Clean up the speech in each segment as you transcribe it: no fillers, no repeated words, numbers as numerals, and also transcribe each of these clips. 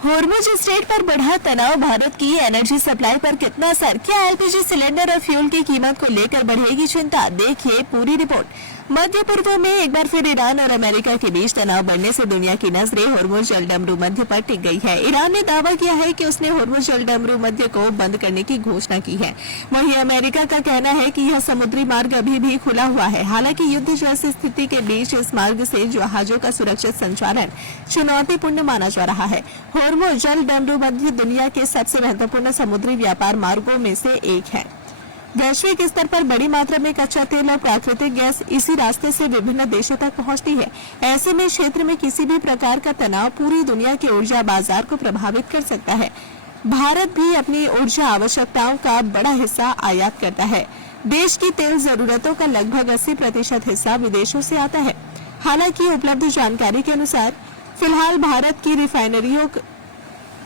Hormuz strait पर बढ़ा तनाव भारत की एनर्जी सप्लाई पर कितना असर? क्या एलपीजी सिलेंडर और फ्यूल की कीमत को लेकर बढ़ेगी चिंता? देखिए पूरी रिपोर्ट। मध्य पूर्व में एक बार फिर ईरान और अमेरिका के बीच तनाव बढ़ने से दुनिया की नजरें होर्मुज जलडमरू मध्य पर टिक गई है। ईरान ने दावा किया है कि उसने होर्मुज जलडमरू मध्य को बंद करने की घोषणा की है। वहीं अमेरिका का कहना है कि यह समुद्री मार्ग अभी भी खुला हुआ है। हालांकि युद्ध जैसी स्थिति के बीच इस मार्ग से जहाजों का सुरक्षित संचालन चुनौतीपूर्ण माना जा रहा है। होर्मुज जलडमरू मध्य दुनिया के सबसे महत्वपूर्ण समुद्री व्यापार मार्गों में से एक है। वैश्विक स्तर पर बड़ी मात्रा में कच्चा तेल और प्राकृतिक गैस इसी रास्ते से विभिन्न देशों तक पहुंचती है। ऐसे में क्षेत्र में किसी भी प्रकार का तनाव पूरी दुनिया के ऊर्जा बाजार को प्रभावित कर सकता है। भारत भी अपनी ऊर्जा आवश्यकताओं का बड़ा हिस्सा आयात करता है। देश की तेल जरूरतों का लगभग 80% हिस्सा विदेशों से आता है। हालांकि उपलब्ध जानकारी के अनुसार फिलहाल भारत की रिफाइनरियों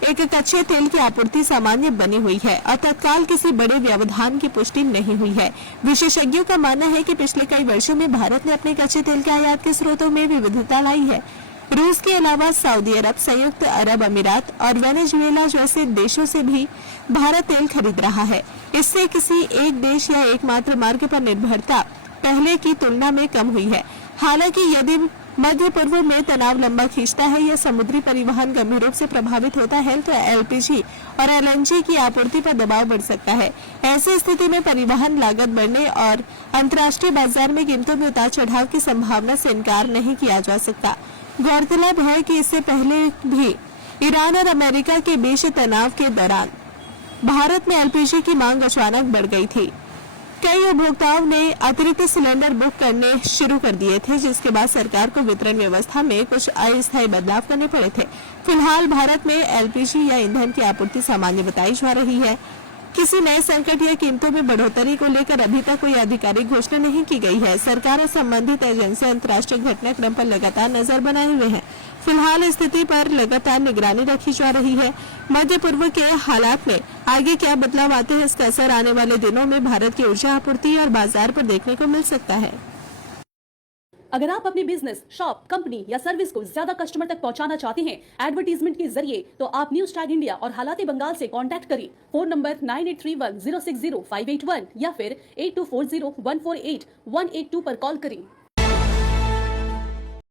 एक कच्चे तेल की आपूर्ति सामान्य बनी हुई है और तत्काल किसी बड़े व्यवधान की पुष्टि नहीं हुई है। विशेषज्ञों का मानना है कि पिछले कई वर्षों में भारत ने अपने कच्चे तेल के आयात के स्रोतों में विविधता लाई है। रूस के अलावा सऊदी अरब, संयुक्त अरब अमीरात और वेनेजुएला जैसे देशों से भी भारत तेल खरीद रहा है। इससे किसी एक देश या एकमात्र मार्ग पर निर्भरता पहले की तुलना में कम हुई है। हालांकि यदि मध्य पूर्व में तनाव लंबा खींचता है या समुद्री परिवहन गंभीर रूप से प्रभावित होता है तो एलपीजी और एलएनजी की आपूर्ति पर दबाव बढ़ सकता है। ऐसी स्थिति में परिवहन लागत बढ़ने और अंतर्राष्ट्रीय बाजार में कीमतों में उतार चढ़ाव की संभावना से इनकार नहीं किया जा सकता। गौरतलब है कि इससे पहले भी ईरान और अमेरिका के बीच तनाव के दौरान भारत में एलपीजी की मांग अचानक बढ़ गई थी। कई उपभोक्ताओं ने अतिरिक्त सिलेंडर बुक करने शुरू कर दिए थे, जिसके बाद सरकार को वितरण व्यवस्था में कुछ अस्थायी बदलाव करने पड़े थे। फिलहाल भारत में एलपीजी या ईंधन की आपूर्ति सामान्य बताई जा रही है। किसी नए संकट या कीमतों में बढ़ोतरी को लेकर अभी तक कोई आधिकारिक घोषणा नहीं की गई है। सरकार और संबंधित एजेंसी अंतर्राष्ट्रीय घटनाक्रम पर लगातार नजर बनाए हुए हैं। फिलहाल स्थिति पर लगातार निगरानी रखी जा रही है। मध्य पूर्व के हालात में आगे क्या बदलाव आते हैं, इसका असर आने वाले दिनों में भारत की ऊर्जा आपूर्ति और बाजार पर देखने को मिल सकता है। अगर आप अपने बिजनेस, शॉप, कंपनी या सर्विस को ज्यादा कस्टमर तक पहुंचाना चाहते हैं एडवर्टीजमेंट के जरिए, तो आप न्यूज टैग इंडिया और हालाते बंगाल से कांटेक्ट करें। फोन नंबर 9831060581 या फिर 8240148182 पर कॉल करें।